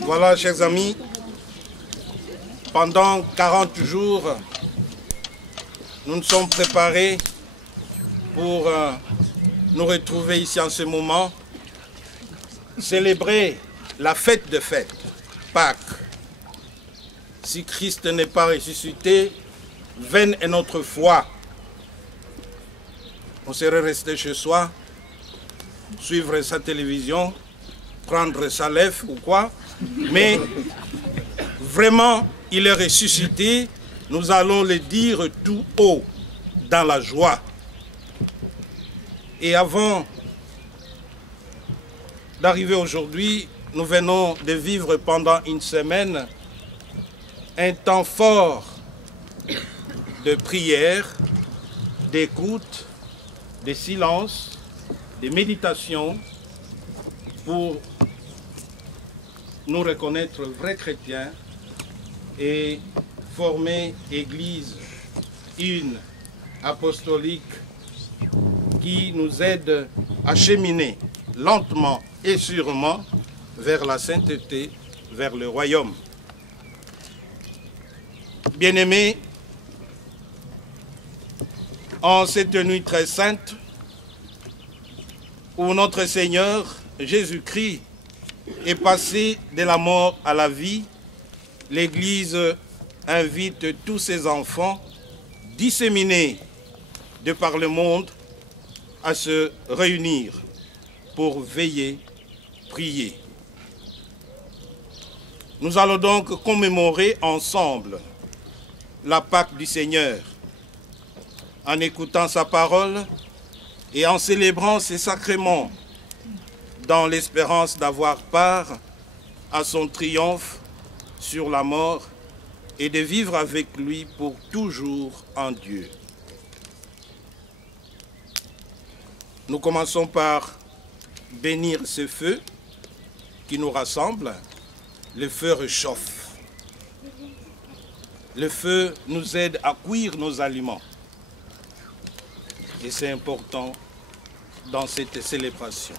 Voilà, chers amis, pendant 40 jours, nous nous sommes préparés pour nous retrouver ici en ce moment, célébrer la fête de fêtes, Pâques. Si Christ n'est pas ressuscité, vaine est notre foi. On serait resté chez soi, suivre sa télévision, prendre sa lèvre ou quoi. Mais vraiment, il est ressuscité. Nous allons le dire tout haut, dans la joie. Et avant d'arriver aujourd'hui, nous venons de vivre pendant une semaine un temps fort de prière, d'écoute, de silence, de méditation pour nous reconnaître vrais chrétiens et former Église une apostolique qui nous aide à cheminer lentement et sûrement vers la sainteté, vers le royaume. Bien-aimés, en cette nuit très sainte, où notre Seigneur Jésus-Christ est passé de la mort à la vie, l'Église invite tous ses enfants disséminés de par le monde à se réunir pour veiller, prier. Nous allons donc commémorer ensemble la Pâque du Seigneur en écoutant sa parole et en célébrant ses sacrements dans l'espérance d'avoir part à son triomphe sur la mort et de vivre avec lui pour toujours en Dieu. Nous commençons par bénir ce feu qui nous rassemble. Le feu réchauffe. Le feu nous aide à cuire nos aliments. Et c'est important dans cette célébration.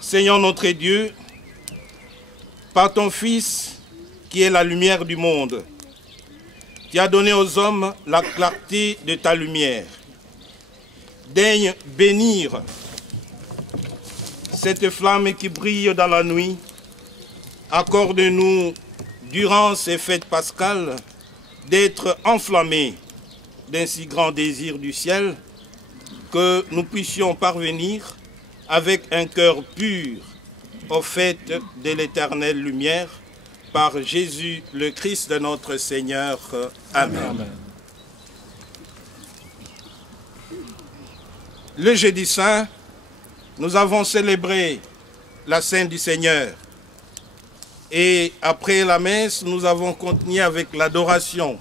Seigneur notre Dieu, par ton Fils qui est la lumière du monde, tu as donné aux hommes la clarté de ta lumière. Daigne bénir cette flamme qui brille dans la nuit. Accorde-nous, durant ces fêtes pascales, d'être enflammés d'un si grand désir du ciel que nous puissions parvenir avec un cœur pur aux fêtes de l'éternelle lumière, par Jésus le Christ de notre Seigneur. Amen. Amen. Le jeudi saint, nous avons célébré la Sainte du Seigneur. Et après la messe, nous avons continué avec l'adoration.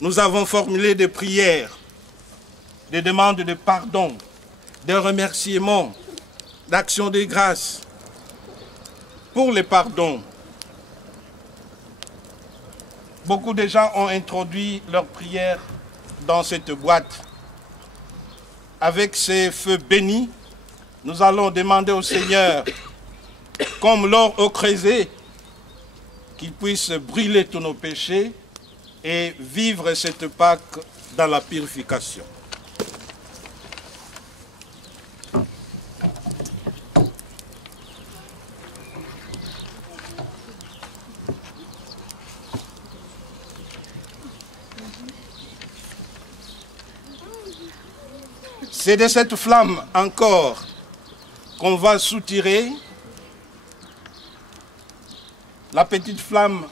Nous avons formulé des prières, des demandes de pardon, des remerciements, d'actions de grâce. Pour les pardons, beaucoup de gens ont introduit leurs prières dans cette boîte. Avec ces feux bénis, nous allons demander au Seigneur, comme l'or au creuset, qu'il puisse brûler tous nos péchés et vivre cette Pâque dans la purification. C'est de cette flamme encore qu'on va soutirer la petite flamme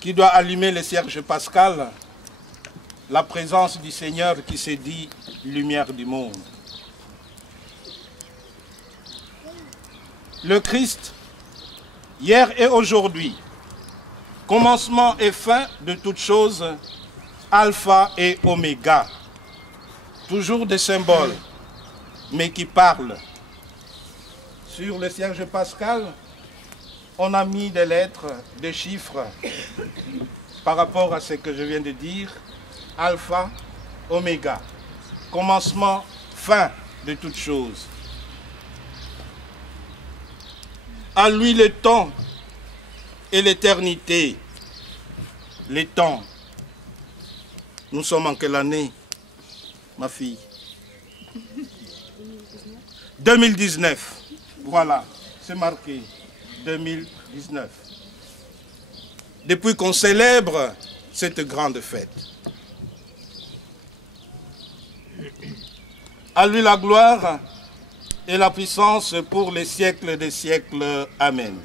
qui doit allumer le cierge pascal, la présence du Seigneur qui se dit lumière du monde. Le Christ, hier et aujourd'hui, commencement et fin de toutes choses, alpha et oméga, toujours des symboles, mais qui parlent. Sur le cierge pascal, on a mis des lettres, des chiffres par rapport à ce que je viens de dire, alpha, oméga, commencement, fin de toutes choses. À lui le temps et l'éternité, les temps. Nous sommes en quelle année, ma fille? 2019. Voilà, c'est marqué. 2019. Depuis qu'on célèbre cette grande fête. À lui la gloire et la puissance pour les siècles des siècles. Amen.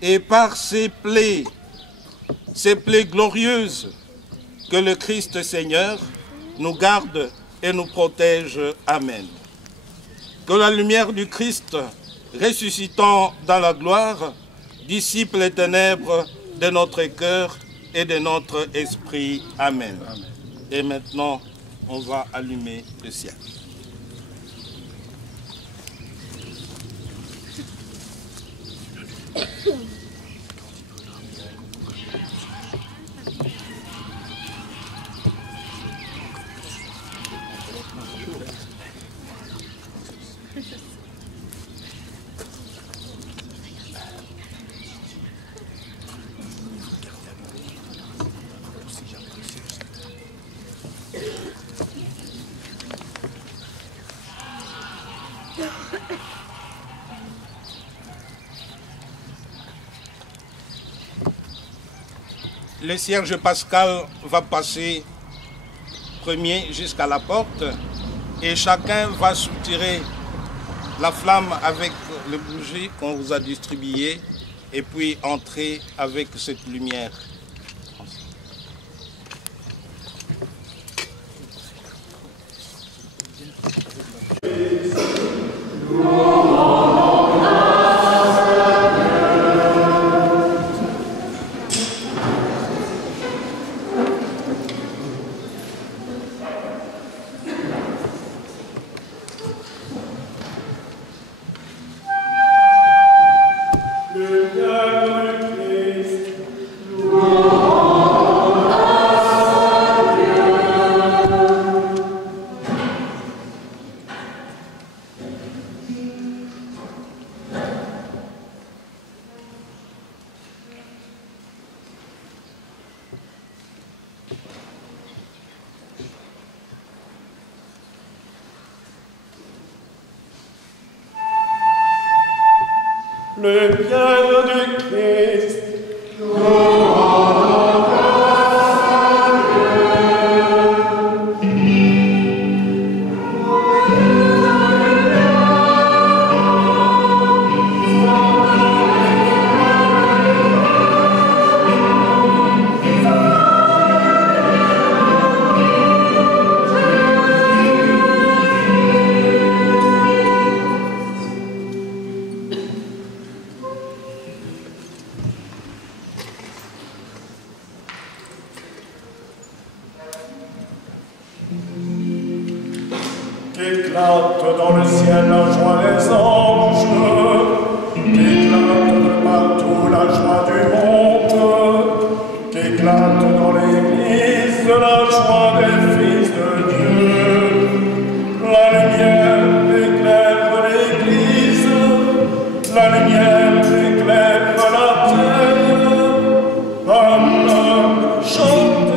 Et par ces plaies glorieuses, que le Christ Seigneur nous garde et nous protège. Amen. Que la lumière du Christ, ressuscitant dans la gloire, dissipe les ténèbres de notre cœur et de notre esprit. Amen. Amen. Et maintenant, on va allumer le ciel. Le cierge pascal va passer premier jusqu'à la porte et chacun va soutirer la flamme avec le bougie qu'on vous a distribué et puis entrer avec cette lumière. Le bien du Christ. Qu'éclate dans le ciel la joie des anges, qu'éclate de partout la joie du monde, qu'éclate dans l'église la joie des fils de Dieu. La lumière éclaire l'église, la lumière éclaire la terre. Alors chantez.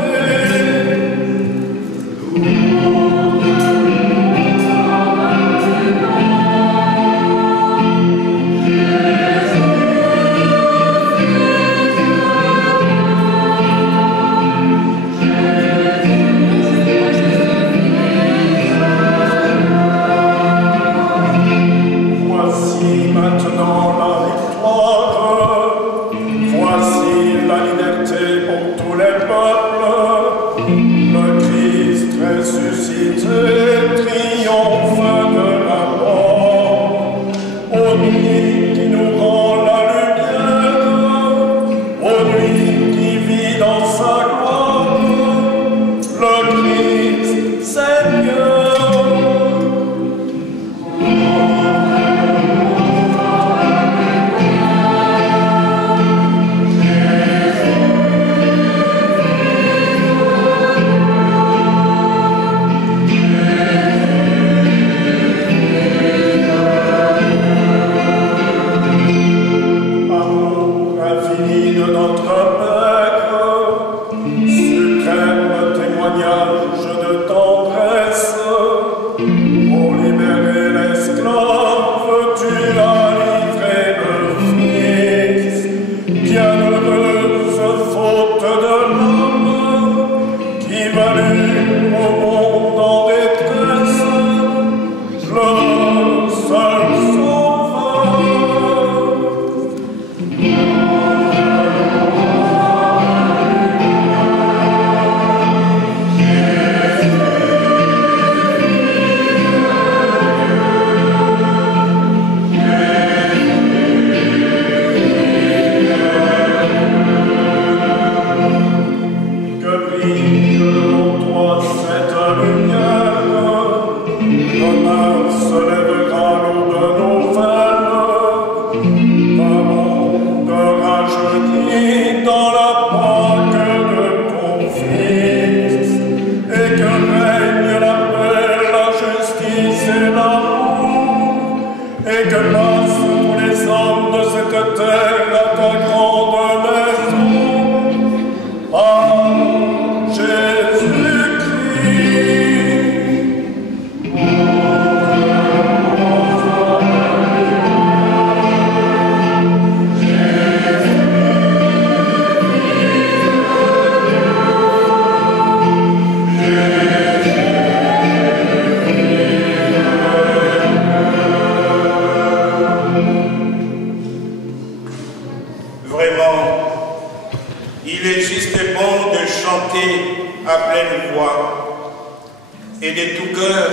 et de tout cœur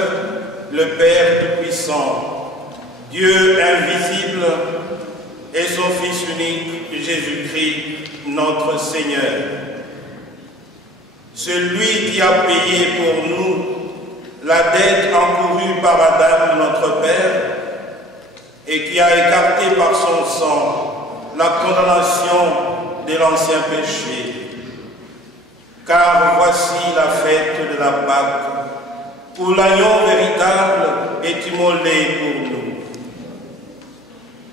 le Père Tout-Puissant, Dieu invisible et son Fils unique, Jésus-Christ, notre Seigneur. Celui qui a payé pour nous la dette encourue par Adam, notre Père, et qui a écarté par son sang la condamnation de l'ancien péché. Car voici la fête de la Pâque, où l'agneau véritable est immolé pour nous.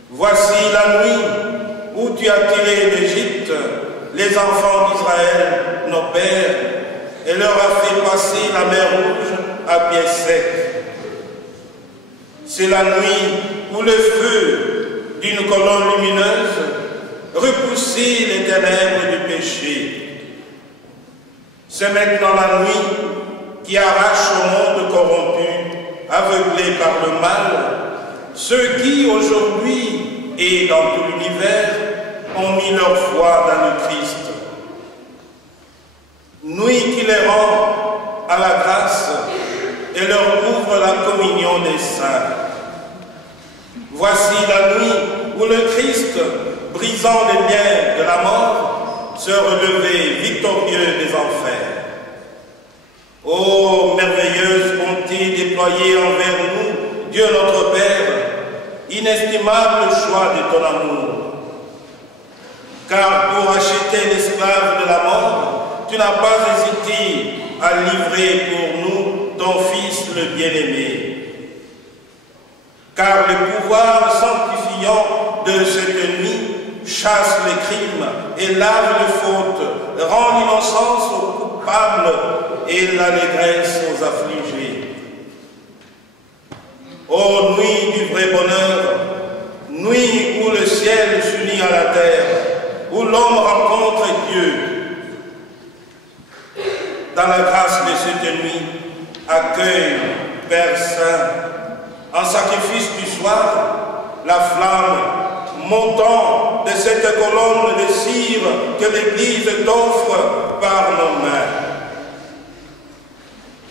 Voici la nuit où tu as tiré d'Égypte les enfants d'Israël, nos pères, et leur as fait passer la mer Rouge à pied sec. C'est la nuit où le feu d'une colonne lumineuse repoussait les ténèbres du péché. C'est maintenant la nuit qui arrache au monde corrompu, aveuglé par le mal, ceux qui aujourd'hui et dans tout l'univers ont mis leur foi dans le Christ. Nuit qui les rend à la grâce et leur ouvre la communion des saints. Voici la nuit où le Christ, brisant les liens de la mort, se relevait victorieux des enfers. Ô merveilleuse bonté déployée envers nous, Dieu notre Père, inestimable choix de ton amour. Car pour acheter l'esclave de la mort, tu n'as pas hésité à livrer pour nous ton Fils le bien-aimé. Car le pouvoir sanctifiant de cette nuit chasse les crimes et lave les fautes, rend l'innocence aux coupables et l'allégresse aux affligés. Ô nuit du vrai bonheur, nuit où le ciel s'unit à la terre, où l'homme rencontre Dieu. Dans la grâce de cette nuit, accueille, Père Saint, en sacrifice du soir, la flamme montant de cette colonne de cire que l'Église t'offre par nos mains.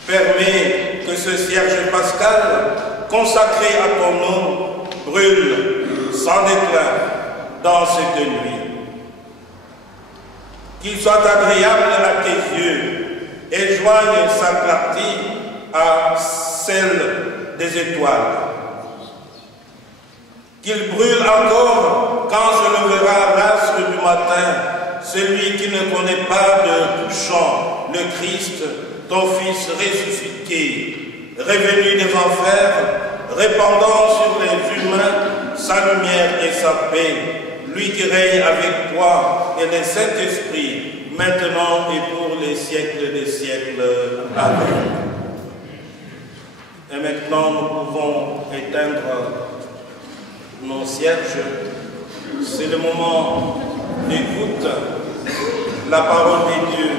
Permets que ce cierge pascal, consacré à ton nom, brûle sans déclin dans cette nuit. Qu'il soit agréable à tes yeux et joigne sa clarté à celle des étoiles. Qu'il brûle encore quand se levera l'astre du matin, celui qui ne connaît pas de touchant le Christ, ton Fils ressuscité, revenu des enfers, répandant sur les humains sa lumière et sa paix, lui qui règne avec toi et le Saint-Esprit, maintenant et pour les siècles des siècles. Amen. Et maintenant, nous pouvons éteindre nos cierges. C'est le moment d'écoute, la parole de Dieu.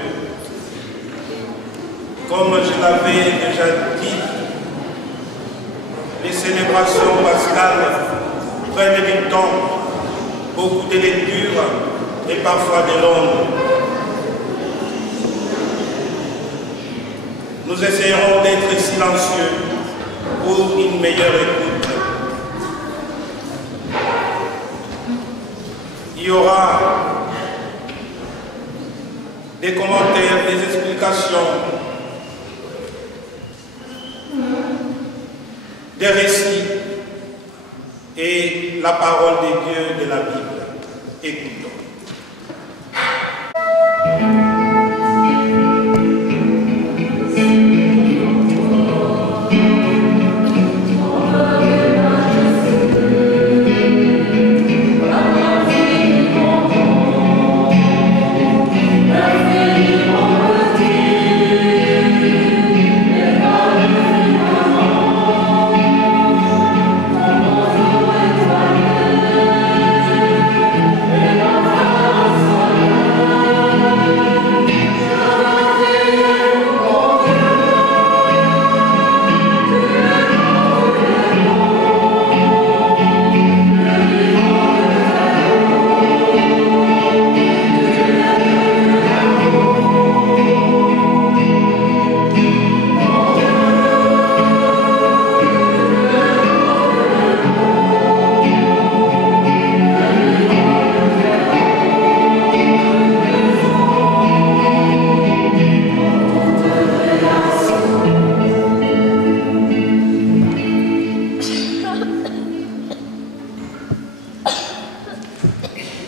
Comme je l'avais déjà dit, les célébrations pascales prennent du temps, beaucoup de lectures et parfois de longues. Nous essayerons d'être silencieux pour une meilleure écoute. Il y aura des commentaires, des explications, des récits et la parole de Dieu de la Bible. Écoutons. Amen.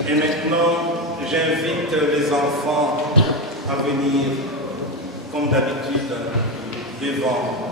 Et maintenant, j'invite les enfants à venir, comme d'habitude, devant.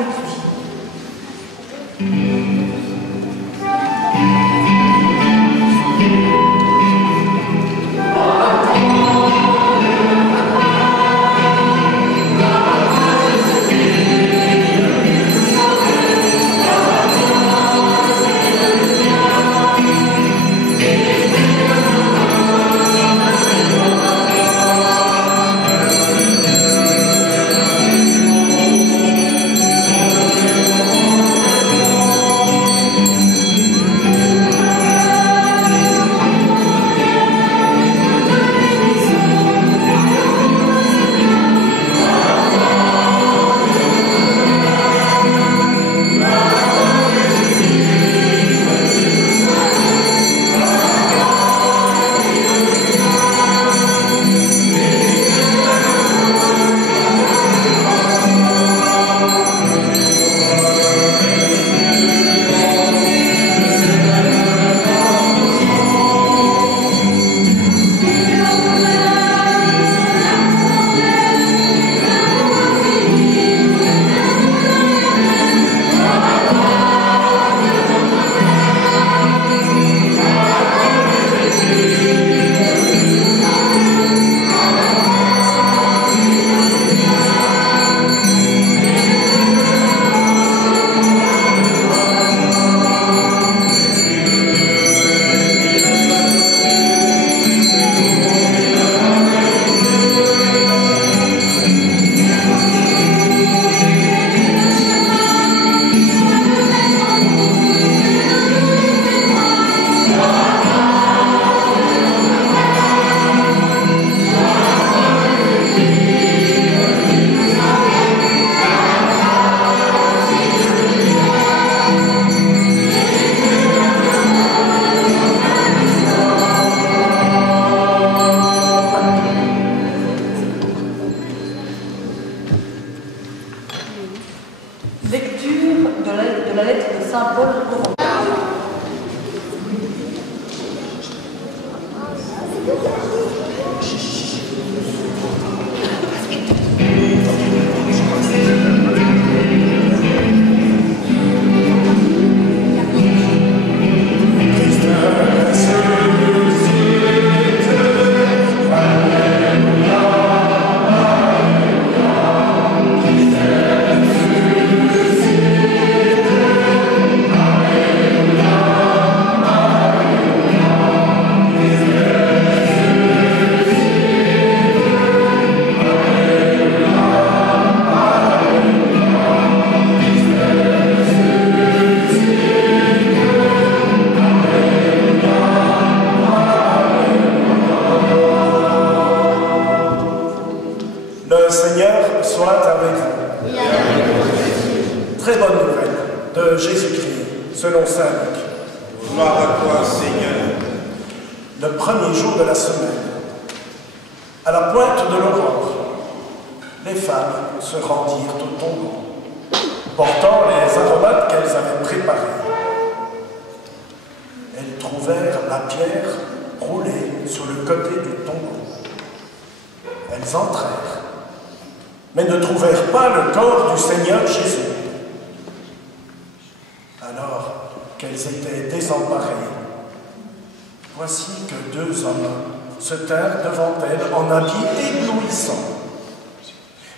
avec lui.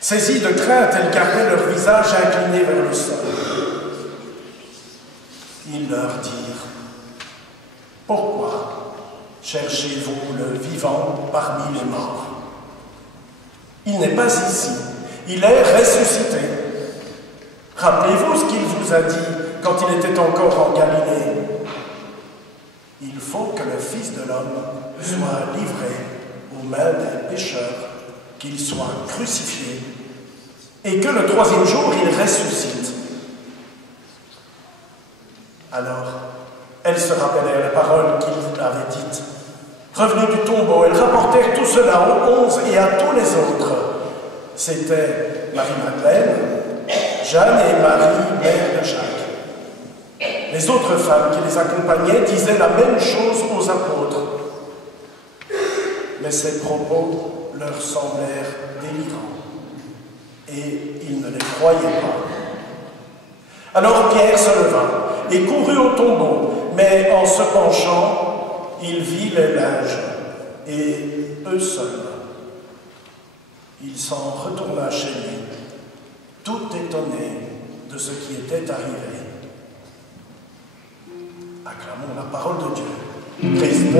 Saisis de crainte, elles gardaient leur visage incliné vers le sol. Ils leur dirent: Pourquoi cherchez-vous le vivant parmi les morts? Il n'est pas ici, il est ressuscité. Rappelez-vous ce qu'il vous a dit quand il était encore en Galilée. Il faut que le Fils de l'homme soit livré aux mains des pécheurs, qu'il soit crucifié, et que le troisième jour, il ressuscite. Alors, elles se rappelèrent les paroles qu'il avait dites. Revenues du tombeau, elles rapportèrent tout cela aux 11 et à tous les autres. C'était Marie-Madeleine, Jeanne et Marie, mère de Jacques. Les autres femmes qui les accompagnaient disaient la même chose aux apôtres. Mais ces propos leur semblèrent délirants, et ils ne les croyaient pas. Alors Pierre se leva et courut au tombeau, mais en se penchant, il vit les linges, et eux seuls. Il s'en retourna chez lui, tout étonné de ce qui était arrivé. Acclamons la parole de Dieu. Christ.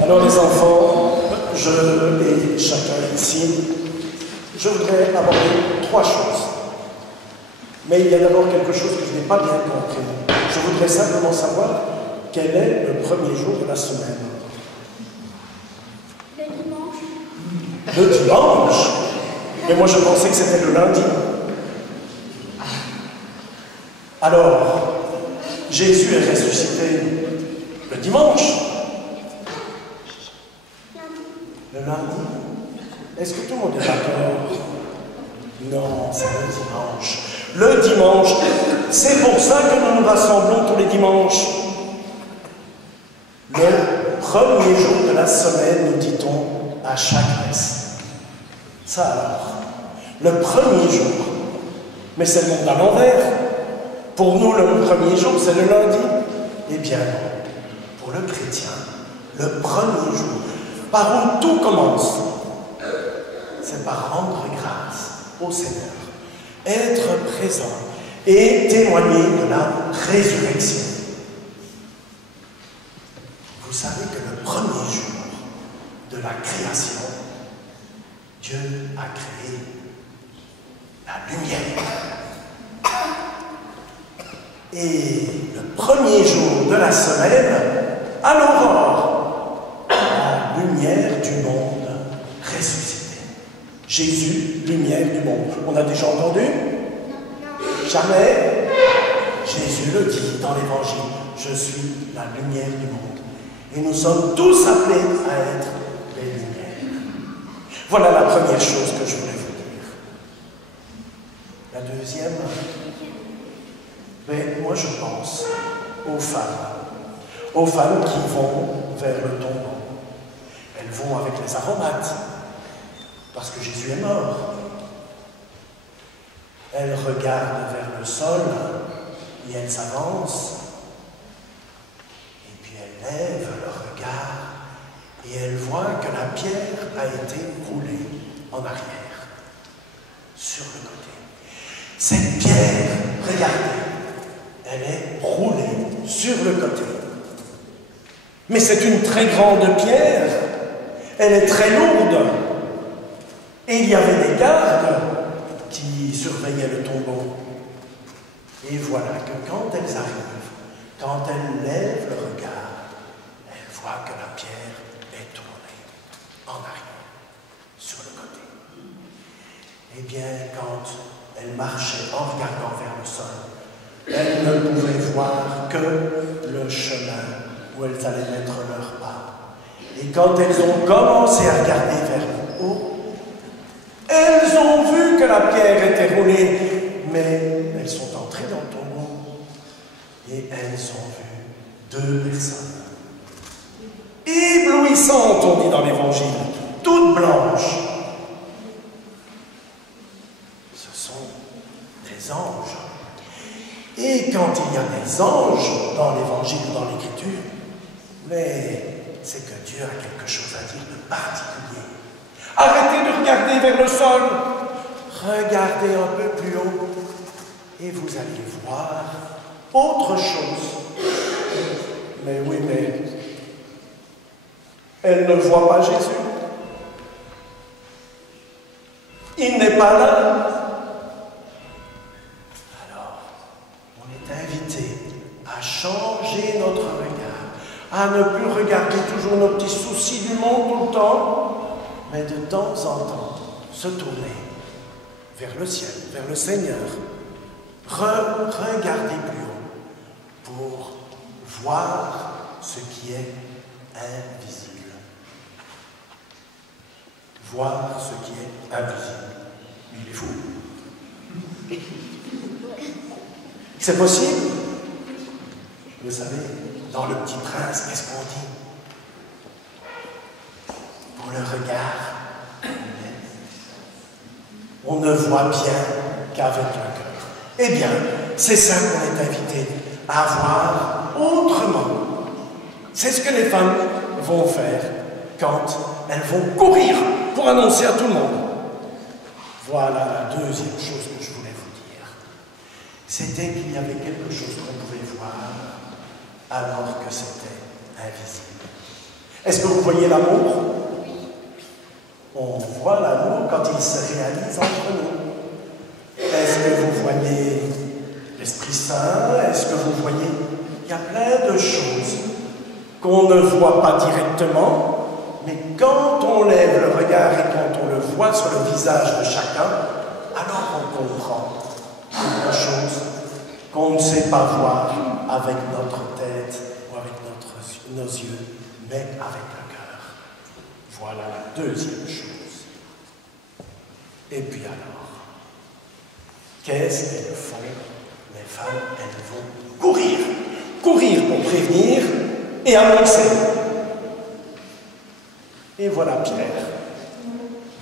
Alors les enfants, je et chacun ici, je voudrais aborder 3 choses. Mais il y a d'abord quelque chose que je n'ai pas bien compris. Je voudrais simplement savoir quel est le premier jour de la semaine. Le dimanche. Le dimanche? Mais moi je pensais que c'était le lundi. Alors, Jésus est ressuscité le dimanche. Le lundi? Est-ce que tout le monde est d'accord? Non, c'est le dimanche. Le dimanche, c'est pour ça que nous nous rassemblons tous les dimanches. Le premier jour de la semaine, nous dit-on à chaque messe. Ça alors, le premier jour. Mais c'est le monde à l'envers. Pour nous, le premier jour, c'est le lundi. Eh bien non, pour le chrétien, le premier jour, par où tout commence, c'est par rendre grâce au Seigneur, être présent et témoigner de la résurrection. Vous savez que le premier jour de la création, Dieu a créé la lumière. Et le premier jour de la semaine, à l'aurore, la lumière du monde ressuscité. Jésus, lumière du monde. On a déjà entendu? Jamais. Jésus le dit dans l'Évangile, je suis la lumière du monde. Et nous sommes tous appelés à être les lumières. Voilà la première chose que je voulais vous dire. La deuxième, mais moi je pense aux femmes qui vont vers le tombeau. Elles vont avec les aromates, parce que Jésus est mort. Elles regardent vers le sol, et elles avancent, et puis elles lèvent leur regard, et elles voient que la pierre a été roulée en arrière, sur le côté. Cette pierre, regardez, elle est roulée sur le côté. Mais c'est une très grande pierre, elle est très lourde. Et il y avait des gardes qui surveillaient le tombeau. Et voilà que quand elles arrivent, quand elles lèvent le regard, elles voient que la pierre est tournée en arrière, sur le côté. Eh bien, quand elles marchaient en regardant vers le sol, elles ne pouvaient voir que le chemin où elles allaient mettre leurs pas. Et quand elles ont commencé à regarder vers le haut, elles ont vu que la pierre était roulée, mais elles sont entrées dans le tombeau et elles ont vu 2 personnes. Éblouissantes, on dit dans l'Évangile, toutes blanches. Ce sont des anges. Et quand il y a des anges dans l'Évangile ou dans l'Écriture, mais c'est que Dieu a quelque chose à dire de particulier. Arrêtez de regarder vers le sol. Regardez un peu plus haut et vous allez voir autre chose. Mais oui, mais elle ne voit pas Jésus. Il n'est pas là. Alors, on est invité à changer notre regard, à ne plus regarder toujours nos petits soucis du monde tout le temps, mais de temps en temps se tourner vers le ciel, vers le Seigneur. Regardez plus haut pour voir ce qui est invisible. Voir ce qui est invisible. Il est fou. C'est possible. Vous savez, dans Le Petit Prince, qu'est-ce qu'on dit? Pour le regard, on ne voit bien qu'avec le cœur. Eh bien, c'est ça qu'on est invité à voir autrement. C'est ce que les femmes vont faire quand elles vont courir pour annoncer à tout le monde. Voilà la deuxième chose que je voulais vous dire. C'était qu'il y avait quelque chose qu'on pouvait voir alors que c'était invisible. Est-ce que vous voyez l'amour? On voit l'amour quand il se réalise entre nous. Est-ce que vous voyez l'Esprit Saint? Est-ce que vous voyez? Il y a plein de choses qu'on ne voit pas directement, mais quand on lève le regard et quand on le voit sur le visage de chacun, alors on comprend quelque chose qu'on ne sait pas voir avec notre tête ou avec nos yeux, mais avec le cœur. Voilà la deuxième chose. Et puis alors, qu'est-ce qu'elles font? Les femmes, elles vont courir. Courir pour prévenir et annoncer. Et voilà Pierre,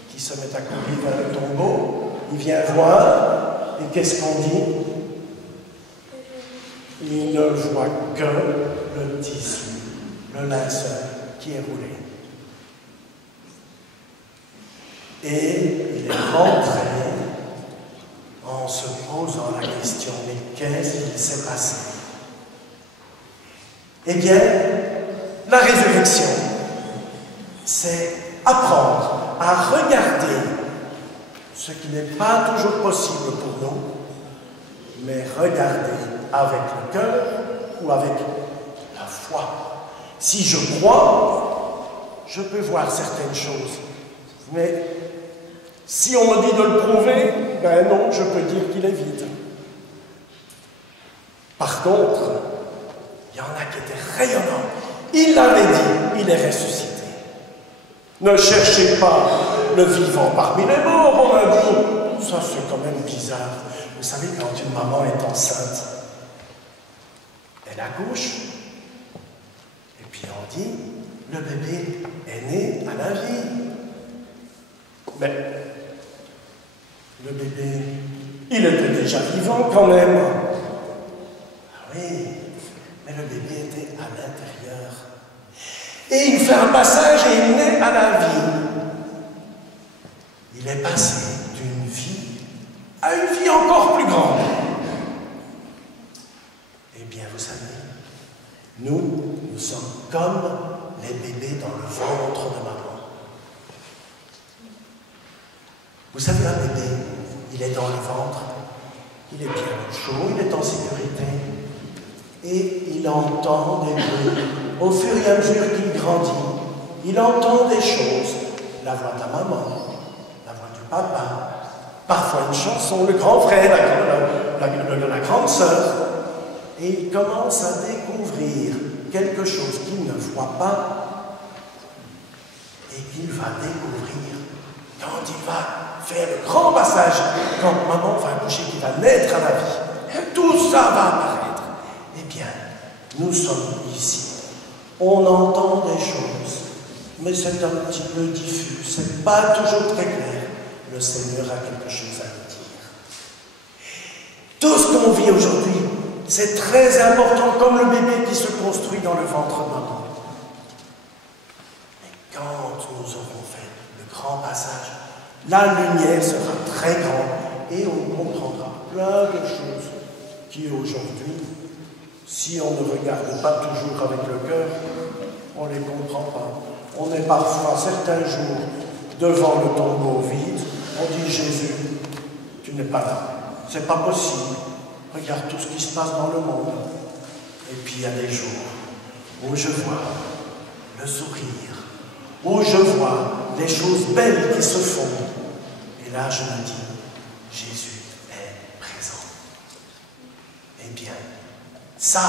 qui se met à courir vers le tombeau. Il vient voir, et qu'est-ce qu'on dit? Il ne voit que le tissu, le linceul qui est roulé. Et il est rentré en se posant la question, mais qu'est-ce qui s'est passé? Eh bien, la résurrection, c'est apprendre à regarder ce qui n'est pas toujours possible pour nous, mais regarder avec le cœur ou avec la foi. Si je crois, je peux voir certaines choses, mais si on me dit de le prouver, ben non, je peux dire qu'il est vide. Par contre, il y en a qui étaient rayonnants. Il l'avait dit, il est ressuscité. Ne cherchez pas le vivant parmi les morts, on a dit. Ça, c'est quand même bizarre. Vous savez, quand une maman est enceinte, elle accouche, et puis on dit, le bébé est né à la vie. Mais le bébé, il était déjà vivant quand même. Ah oui, mais le bébé était à l'intérieur. Et il fait un passage et il naît à la vie. Il est passé d'une vie à une vie encore plus grande. Eh bien, vous savez, nous sommes comme les bébés dans le ventre de maman. Vous savez, un bébé, il est dans le ventre, il est bien au chaud, il est en sécurité, et il entend des bruits. Au fur et à mesure qu'il grandit, il entend des choses. La voix de la maman, la voix du papa, parfois une chanson, le grand frère, la grande sœur. Et il commence à découvrir quelque chose qu'il ne voit pas et qu'il va découvrir quand il va faire le grand passage, quand maman va accoucher, qu'il va naître à la vie. Tout ça va apparaître. Eh bien, Nous sommes ici. On entend des choses, mais c'est un petit peu diffus, c'est pas toujours très clair. Le Seigneur a quelque chose à nous dire. Tout ce qu'on vit aujourd'hui, c'est très important, comme le bébé qui se construit dans le ventre de maman. Mais quand nous aurons fait le grand passage, la lumière sera très grande et on comprendra plein de choses qui aujourd'hui, si on ne regarde pas toujours avec le cœur, on ne les comprend pas. On est parfois certains jours devant le tombeau vide, on dit Jésus, tu n'es pas là, c'est pas possible. Regarde tout ce qui se passe dans le monde. Et puis il y a des jours où je vois le sourire, où je vois les choses belles qui se font. Et là je me dis, Jésus est présent. Eh bien, ça,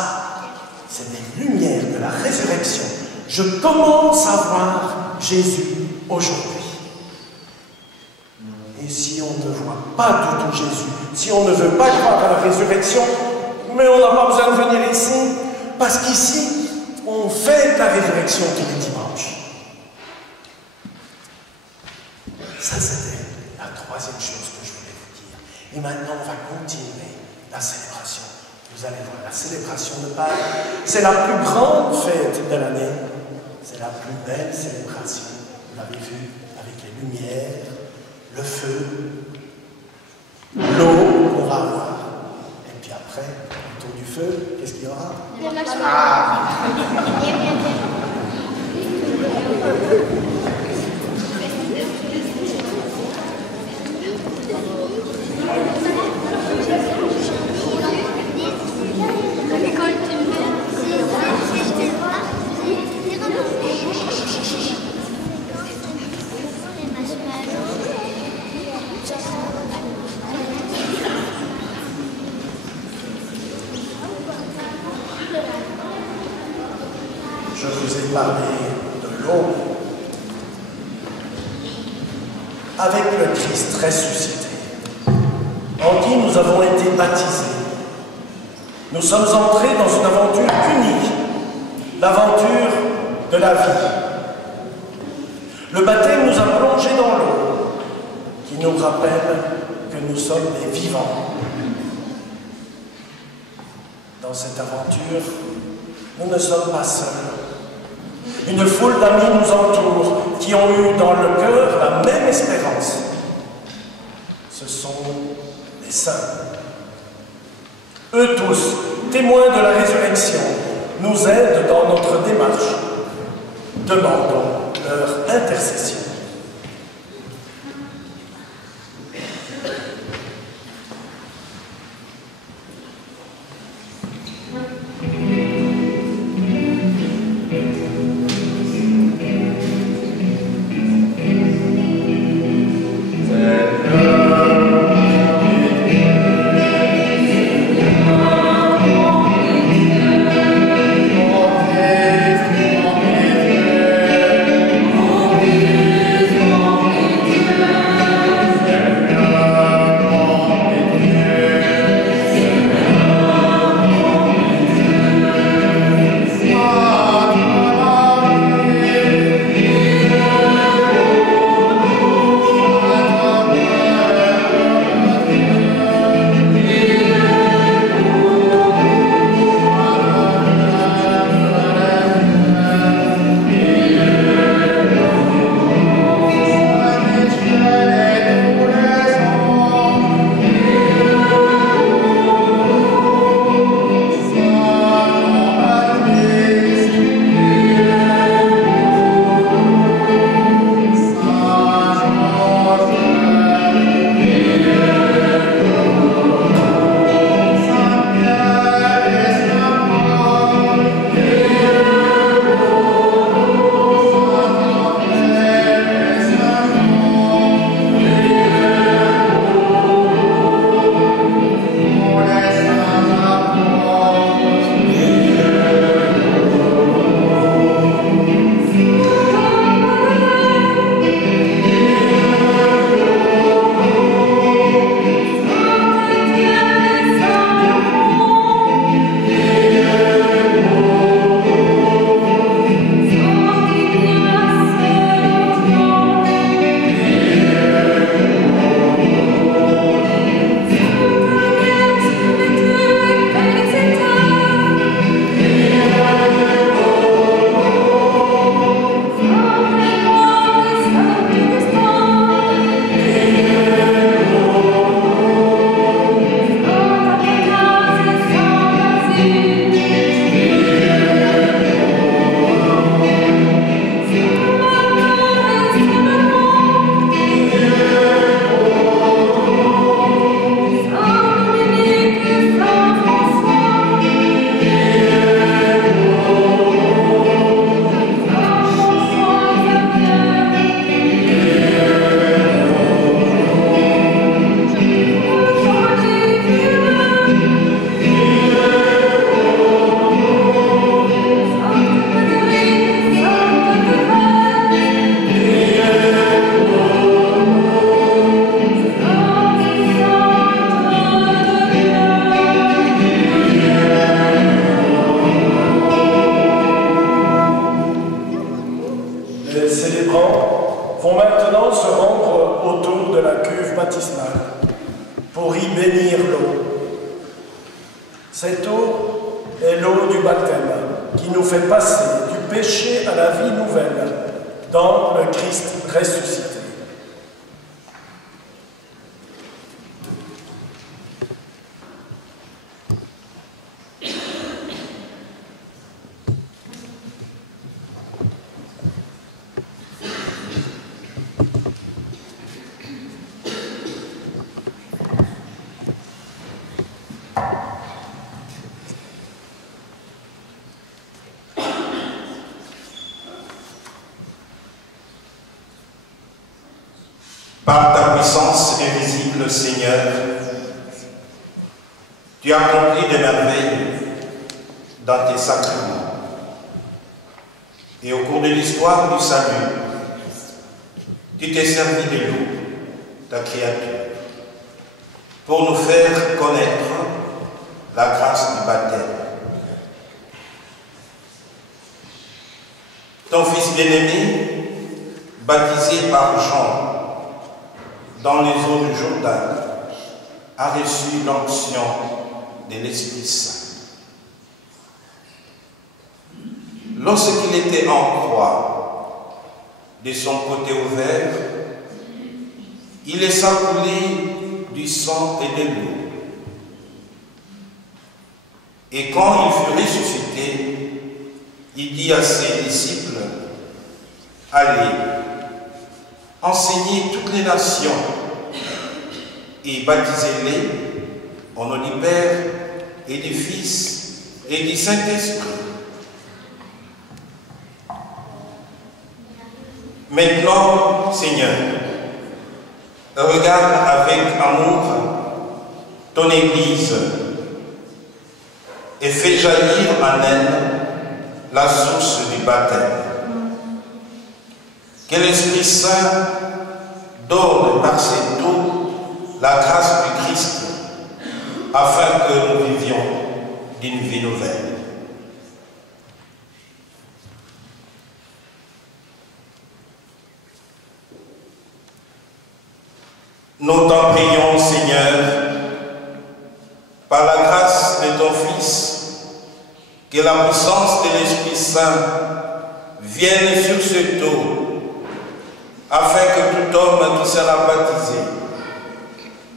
c'est des lumières de la résurrection. Je commence à voir Jésus aujourd'hui. Et si on ne voit pas du tout Jésus, si on ne veut pas croire à la résurrection, mais on n'a pas besoin de venir ici, parce qu'ici, on fête la résurrection tous les dimanches. Ça, c'était la troisième chose que je voulais vous dire. Et maintenant, on va continuer la célébration. Vous allez voir, la célébration de Pâques, c'est la plus grande fête de l'année. C'est la plus belle célébration. Vous l'avez vu avec les lumières, le feu, l'eau qu'on va avoir. Et puis après, autour du feu, qu'est-ce qu'il y aura? Des marshmallows. Je vous ai parlé de l'eau. Avec le Christ ressuscité, en qui nous avons été baptisés, nous sommes entrés dans une aventure unique, l'aventure de la vie. Le baptême nous a plongés dans l'eau, qui nous rappelle que nous sommes des vivants. Dans cette aventure, nous ne sommes pas seuls. Une foule d'amis nous entoure qui ont eu dans le cœur la même espérance. Ce sont les saints. Eux tous, témoins de la résurrection, nous aident dans notre démarche. Demandons leur intercession. Amen. Cette eau est l'eau du baptême qui nous fait passer du péché à la vie nouvelle dans le Christ ressuscité. Par ta puissance invisible, Seigneur, tu as accompli des merveilles dans tes sacrements. Et au cours de l'histoire du salut, tu t'es servi de nous, ta créature, pour nous faire connaître la grâce du baptême. Ton Fils bien-aimé, baptisé par Jean, dans les eaux du Jourdain, a reçu l'onction de l'Esprit Saint. Lorsqu'il était en croix, de son côté ouvert, il laissa couler du sang et de l'eau. Et quand il fut ressuscité, il dit à ses disciples, « Allez, enseignez toutes les nations et baptisez-les au nom du Père et du Fils et du Saint-Esprit. Maintenant, Seigneur, regarde avec amour ton Église et fais jaillir en elle la source du baptême. Que l'Esprit Saint donne par cette eau la grâce du Christ, afin que nous vivions d'une vie nouvelle. Nous t'en prions, Seigneur, par la grâce de ton Fils, que la puissance de l'Esprit Saint vienne sur cette eau, afin que tout homme qui sera baptisé,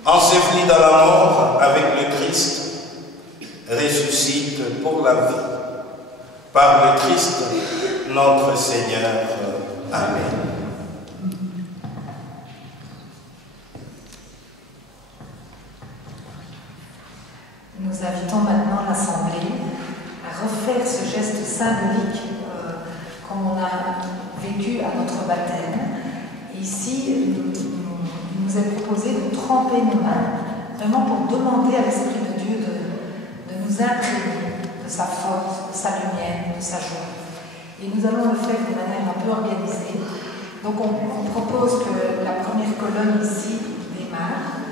enseveli dans la mort avec le Christ, ressuscite pour la vie. Par le Christ, notre Seigneur. Amen. Nous invitons maintenant l'Assemblée à refaire ce geste symbolique comme on a vécu à notre baptême. Et ici, il nous est proposé de tremper nos mains, vraiment pour demander à l'Esprit de Dieu de nous imprégner de sa force, de sa lumière, de sa joie. Et nous allons le faire de manière un peu organisée. Donc on propose que la première colonne ici démarre.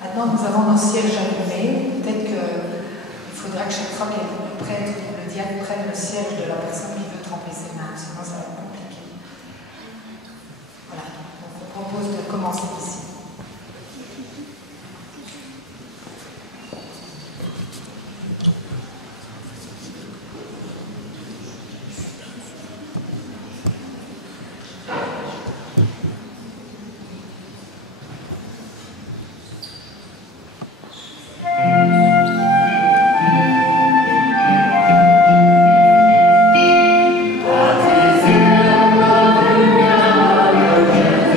Maintenant, nous avons nos sièges allumés. Peut-être qu'il faudra que chaque fois que le prêtre ou le diacre prenne le siège de la personne qui veut tremper ses mains, sinon ça va être compliqué. Voilà, donc on propose de commencer ici. Baptisé dans la lumière de Jésus.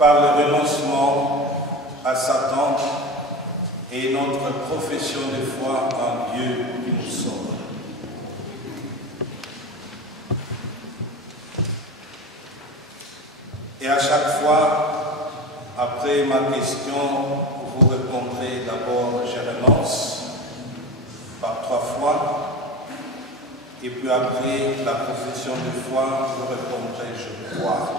par le renoncement à Satan et notre profession de foi en Dieu qui nous sauve. Et à chaque fois, après ma question, vous répondrez d'abord « je renonce » par 3 fois, et puis après la profession de foi, vous répondrez « je crois ».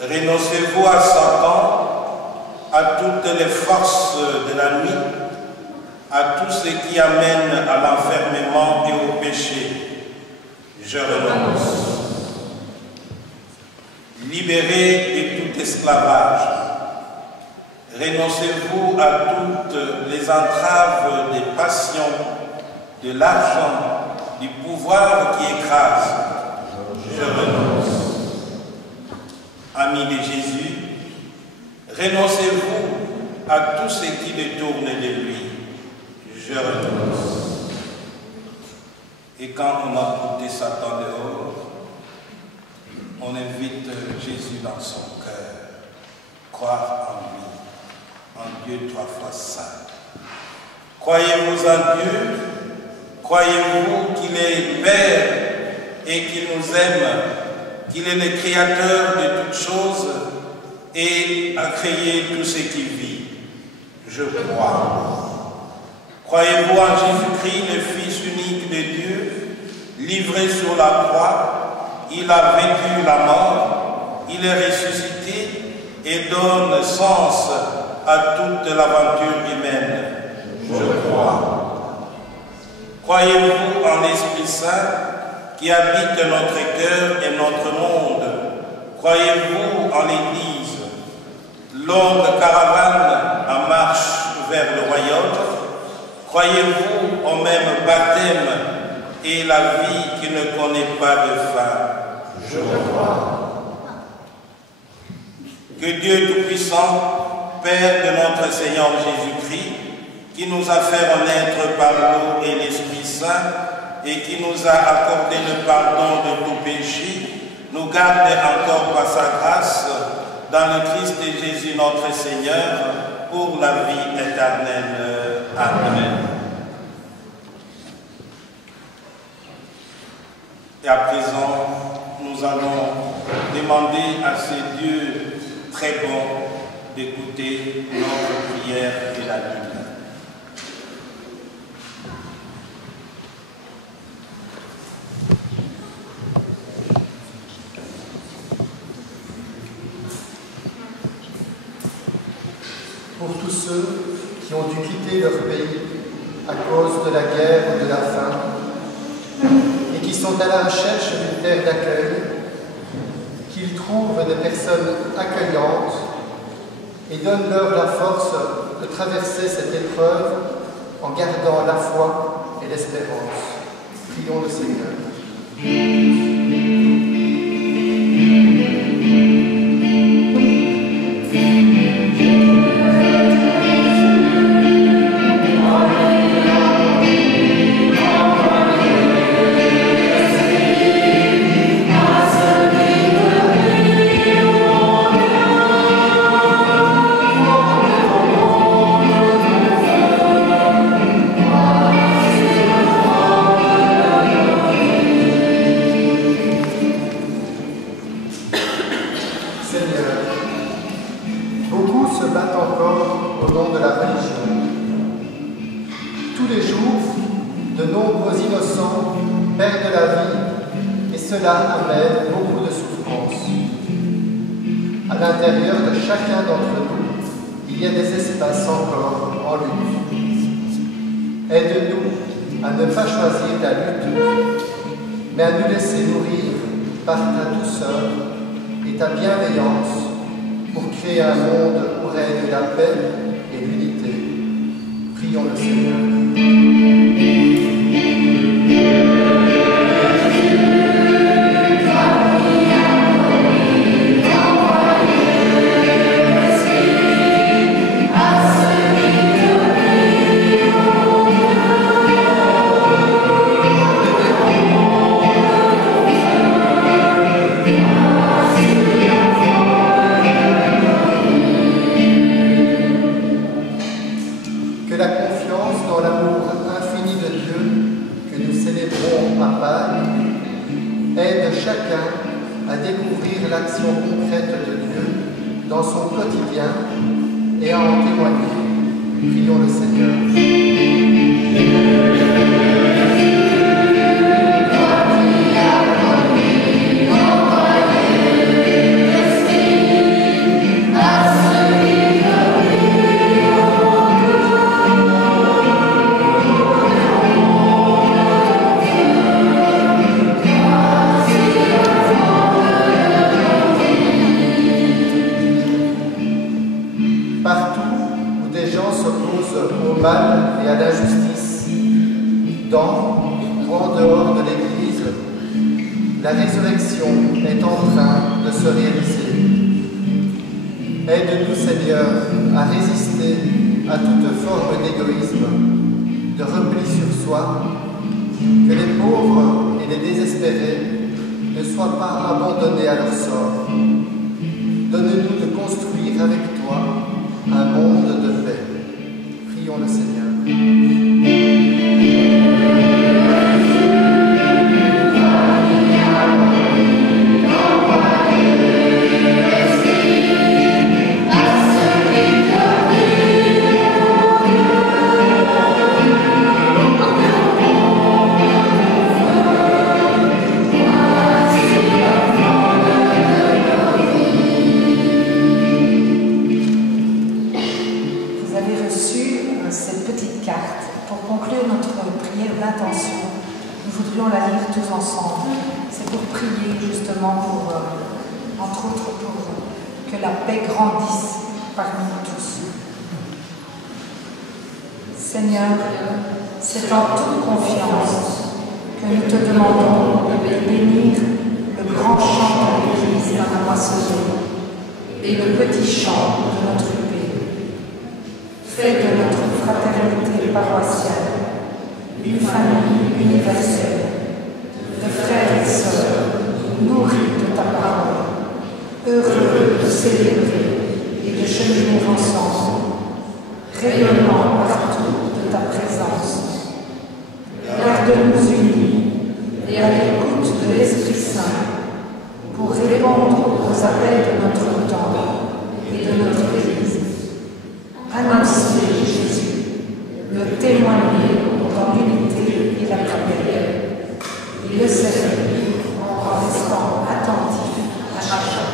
Renoncez-vous à Satan, à toutes les forces de la nuit, à tout ce qui amène à l'enfermement et au péché. Je renonce. Libérez de tout esclavage. Renoncez-vous à toutes les entraves des passions, de l'argent, du pouvoir qui écrase. Je renonce. Amis de Jésus, renoncez-vous à tout ce qui détourne de lui. Je renonce. Et quand on a poussé Satan dehors, on invite Jésus dans son cœur. Croire en lui, en Dieu 3 fois saint. Croyez-vous en Dieu? Croyez-vous qu'il est Père et qu'il nous aime, qu'il est le créateur de toutes choses et a créé tout ce qui vit? Je crois. Croyez-vous en Jésus-Christ, le Fils unique de Dieu, livré sur la croix? Il a vaincu la mort, il est ressuscité et donne sens à toute l'aventure humaine. Je crois. Croyez-vous en l'Esprit Saint qui habite notre cœur et notre monde? Croyez-vous en l'Église, longue caravane en marche vers le royaume? Croyez-vous au même baptême et la vie qui ne connaît pas de fin? Je crois. Que Dieu Tout-Puissant, Père de notre Seigneur Jésus-Christ, qui nous a fait renaître par l'eau et l'Esprit Saint, et qui nous a accordé le pardon de tout péché, nous garde encore par sa grâce dans le Christ et Jésus notre Seigneur, pour la vie éternelle. Amen. Et à présent, nous allons demander à ces dieux très bons d'écouter notre prière de la nuit. Pour tous ceux qui ont dû quitter leur pays à cause de la guerre ou de la faim, et qui sont à la recherche d'une terre d'accueil, qu'ils trouvent des personnes accueillantes et donnent-leur la force de traverser cette épreuve en gardant la foi et l'espérance. Prions le Seigneur. Amène beaucoup de souffrances. À l'intérieur de chacun d'entre nous, il y a des espaces encore en lutte. Aide-nous à ne pas choisir la lutte, mais à nous laisser nourrir par ta douceur et ta bienveillance pour créer un monde où règne la paix et l'unité. Prions le Seigneur. Amen. chacun à découvrir l'action concrète de Dieu dans son quotidien et à en témoigner. Prions le Seigneur. Et à l'injustice, dans ou en dehors de l'Église, la résurrection est en train de se réaliser. Aide-nous, Seigneur, à résister à toute forme d'égoïsme, de repli sur soi, que les pauvres et les désespérés ne soient pas abandonnés à leur sort. Donne-nous de construire avec toi un monde de paix. Prions le Seigneur. Ensemble. C'est pour prier justement pour, entre autres, pour que la paix grandisse parmi nous tous. Seigneur, c'est en toute confiance que nous te demandons de bénir le grand chant de l'Église dans la moissonnerie et le petit chant de notre paix. Fais de notre fraternité paroissiale une famille universelle de frères et sœurs, nourris de ta parole, heureux de célébrer et de cheminer ensemble, rayonnant partout de ta présence. Garde-nous unis et à l'écoute de l'Esprit Saint pour répondre aux appels de notre temps et de notre Église. Annoncer Jésus, le témoigner dans l'unité et la prière. Et le servir en restant attentif à chacun.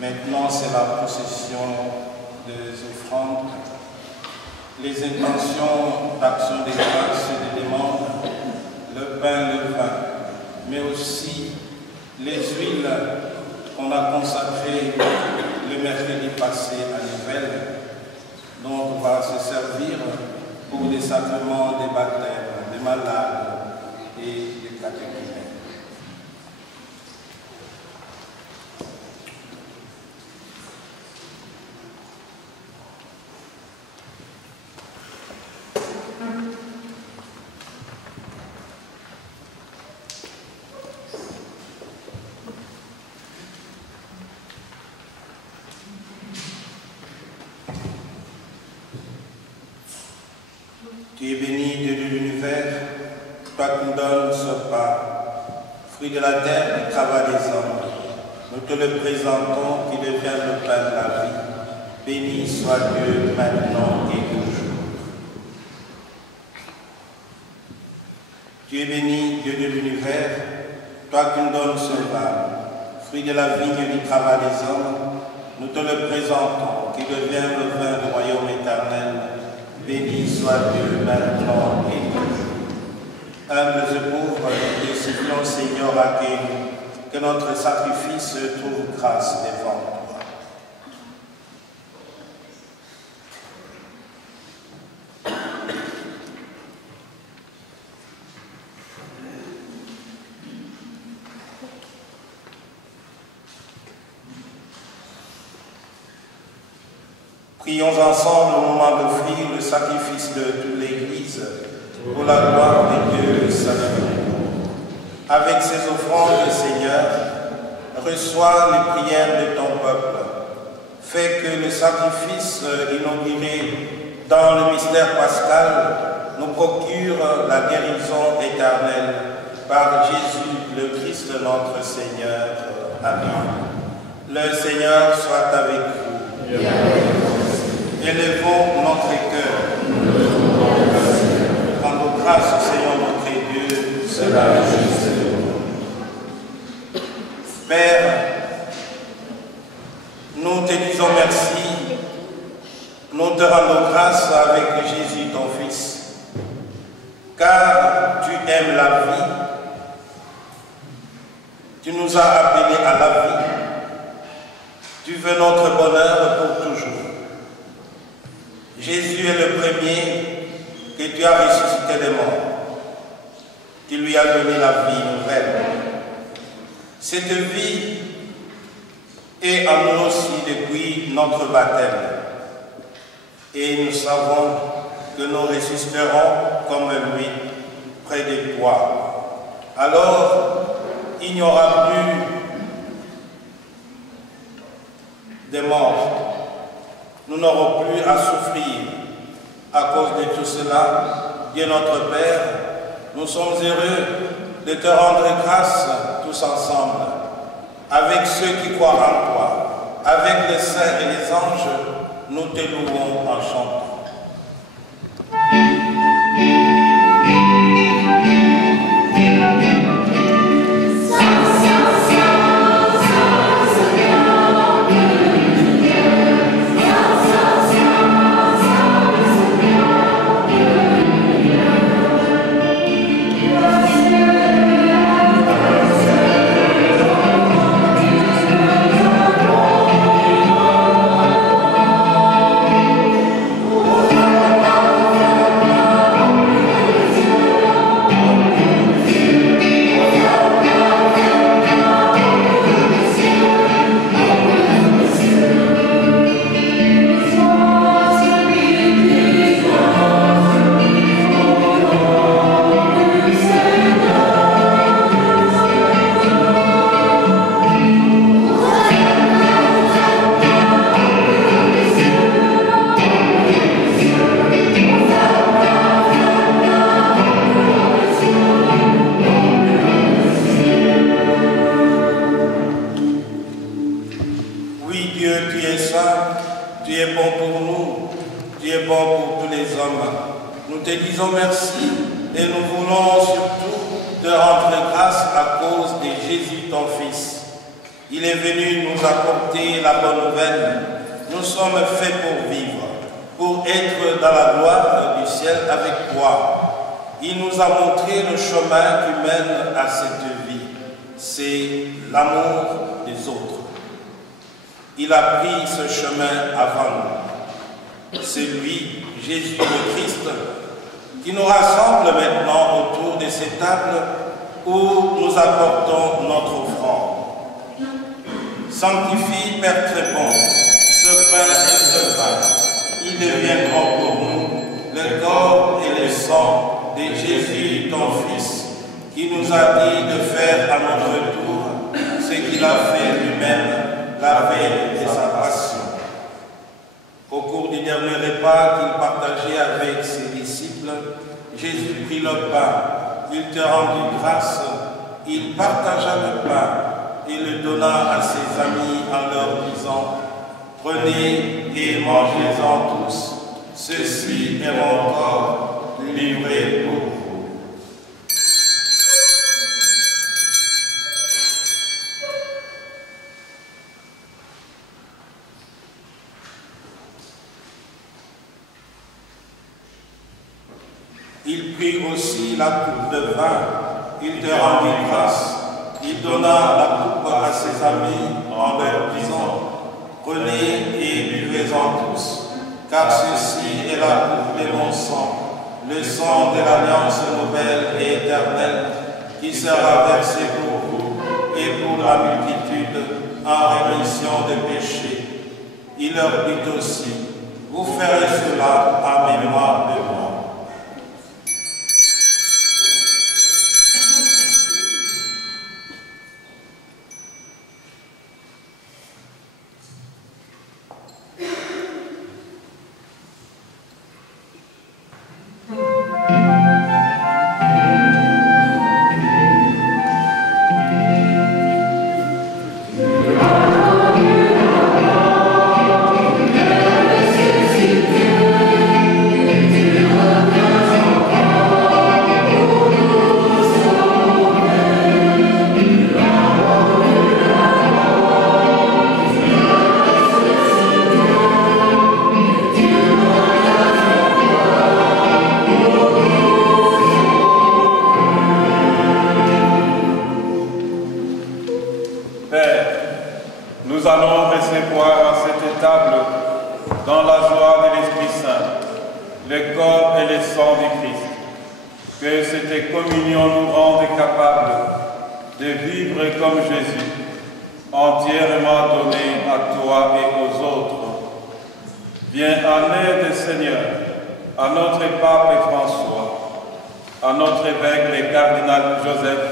Maintenant, c'est la procession des offrandes. Les intentions d'action des grâces et des demandes, le pain, le vin, mais aussi les huiles qu'on a consacrées le mercredi passé à Nivelles, dont on va se servir pour les sacrements des baptêmes, des malades et des catéchumènes. Tu es béni, Dieu de l'univers, toi qui nous donnes ce pain, fruit de la terre du travail des hommes. Nous te le présentons qui devient le pain de la vie. Béni soit Dieu maintenant et toujours. Tu es béni, Dieu de l'univers, toi qui nous donnes ce vin, fruit de la vigne du travail des hommes. Nous te le présentons qui devient le vin du royaume éternel. Béni soit Dieu maintenant et toujours. Humbles et pauvres, nous supplions, Seigneur, accueille-nous, que notre sacrifice trouve grâce devant toi. Prions ensemble au moment d'offrir le sacrifice de toute l'Église pour la gloire de Dieu et salut. Avec ces offrandes, Seigneur, reçois les prières de ton peuple. Fais que le sacrifice inauguré dans le mystère pascal nous procure la guérison éternelle par Jésus, le Christ notre Seigneur. Amen. Le Seigneur soit avec vous. Élevons notre cœur. Rendons grâce au Seigneur notre Dieu. Cela est juste. Père, nous te disons merci. Nous te rendons grâce avec Jésus, ton Fils, car tu aimes la vie. Tu nous as appelés à la vie. Tu veux notre bonheur pour toujours. Jésus est le premier que tu as ressuscité des morts. Tu lui as donné la vie nouvelle. Cette vie est en nous aussi depuis notre baptême. Et nous savons que nous ressusciterons comme lui, près de toi. Alors, il n'y aura plus de mort. Nous n'aurons plus à souffrir. À cause de tout cela, Dieu notre Père, nous sommes heureux de te rendre grâce tous ensemble, avec ceux qui croient en toi, avec les saints et les anges, nous te louons en chantant. Il a pris ce chemin avant nous. C'est lui, Jésus le Christ, qui nous rassemble maintenant autour de cette table où nous apportons notre offrande. Sanctifie, Père très bon, ce pain et ce vin. Ils deviendront pour nous le corps et le sang de Jésus, ton Fils, qui nous a dit de faire à notre tour ce qu'il a fait lui-même la veille de sa passion. Au cours du dernier repas qu'il partageait avec ses disciples, Jésus prit le pain, il te rendit grâce, il partagea le pain et le donna à ses amis en leur disant « Prenez et mangez-en tous, ceci est mon corps livré pour vous. » Il prit aussi la coupe de vin, il te rendit grâce, il donna la coupe à ses amis en leur disant « Prenez et buvez-en tous, car ceci est la coupe de mon sang, le sang de l'alliance nouvelle et éternelle, qui sera versé pour vous et pour la multitude en rémission des péchés. » Il leur dit aussi « Vous ferez cela en mémoire de moi. » nous allons recevoir à cette table, dans la joie de l'Esprit Saint, le corps et le sang du Christ. Que cette communion nous rende capables de vivre comme Jésus, entièrement donné à toi et aux autres. Viens en aide, Seigneur, à notre pape François, à notre évêque, le cardinal Joseph,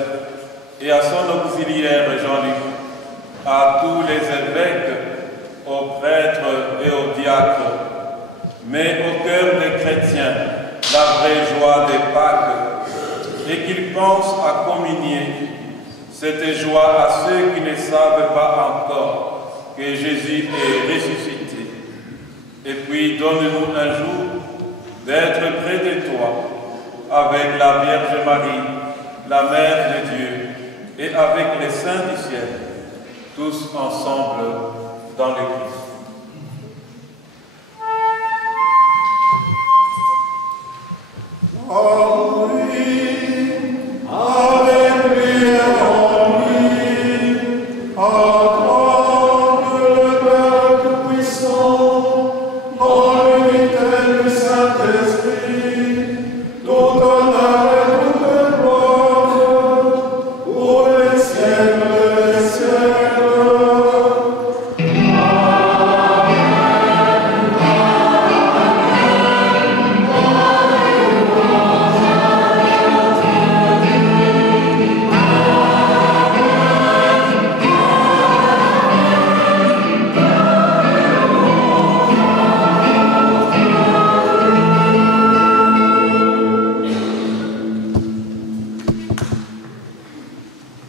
et à son auxiliaire Jean-Luc, à tous les évêques, aux prêtres et aux diacres. Mets au cœur des chrétiens la vraie joie des Pâques, et qu'ils pensent à communier cette joie à ceux qui ne savent pas encore que Jésus est ressuscité. Et puis donne-nous un jour d'être près de toi, avec la Vierge Marie, la Mère de Dieu, et avec les saints du ciel, tous ensemble dans le Christ. En lui, avec lui et en lui, acclame le Père Tout-Puissant, dans l'unité du Saint-Esprit, tout honneur et toute gloire, pour les siècles des siècles.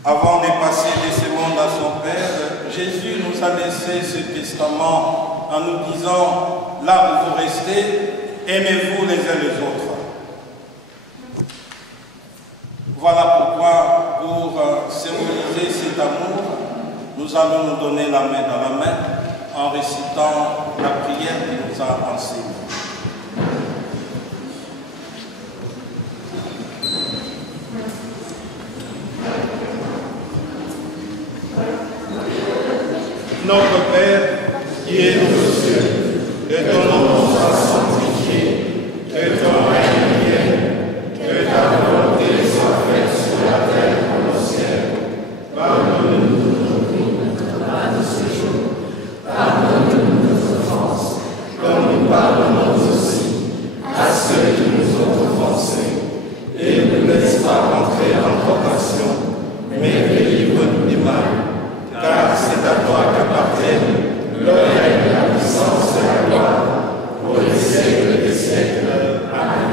Avant de passer de ce monde à son Père, Jésus nous a laissé ce testament en nous disant, là où vous restez, aimez-vous les uns les autres. Voilà pourquoi, pour symboliser cet amour, nous allons nous donner la main dans la main en récitant la prière qu'il nous a enseignée. Notre Père, qui es aux cieux, que ton nom soit sanctifié, que ton règne vienne, que ta volonté soit faite sur la terre comme au ciel. Pardonne-nous nos crimes, notre pain de ce jour. Pardonne-nous nos offenses, comme nous pardonnons aussi à ceux qui nous ont offensés. Et ne nous laisse pas rentrer en tentation, mais délivre-nous du mal. Car c'est à toi qu'appartiennent le règne, la puissance et la gloire, pour les siècles des siècles. Amen.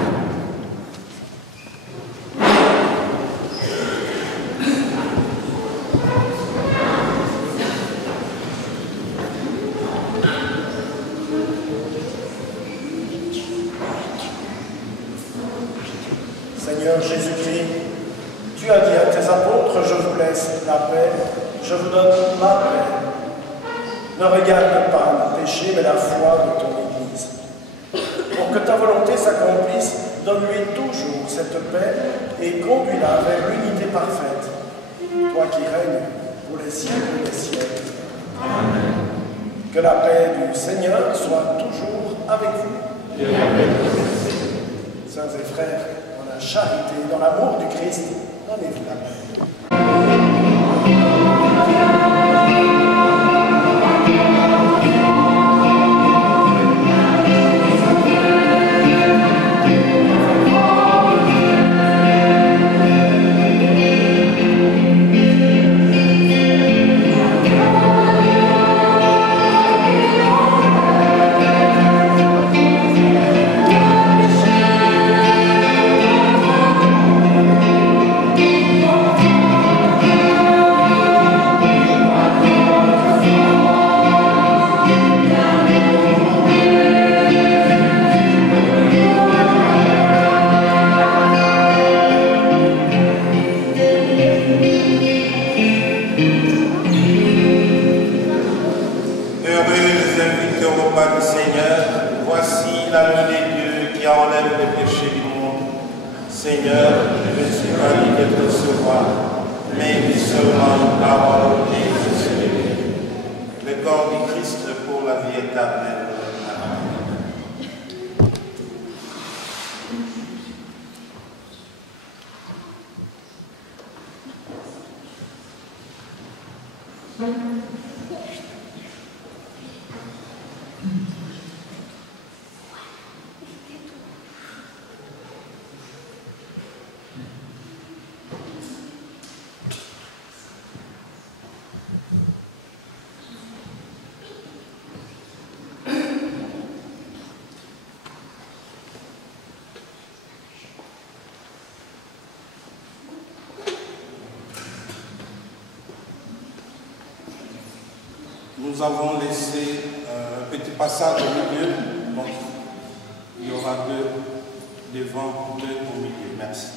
Seigneur Jésus-Christ, tu as dit à tes apôtres, je vous laisse la paix, je vous donne ma paix. Ne regarde pas le péché, mais la foi de ton Église. Pour que ta volonté s'accomplisse, donne-lui toujours cette paix et conduis-la vers l'unité parfaite. Toi qui règnes pour les siècles des siècles. Amen. Que la paix du Seigneur soit toujours avec vous. Et avec vous. Sœurs et frères, dans la charité, dans l'amour du Christ, donnez-vous la paix. Seigneur, je ne suis pas libre de te recevoir, mais dis seulement une parole et je serai. Le Christ pour la vie éternelle. Nous avons laissé un petit passage au milieu, donc il y aura deux devant, deux au milieu. Merci.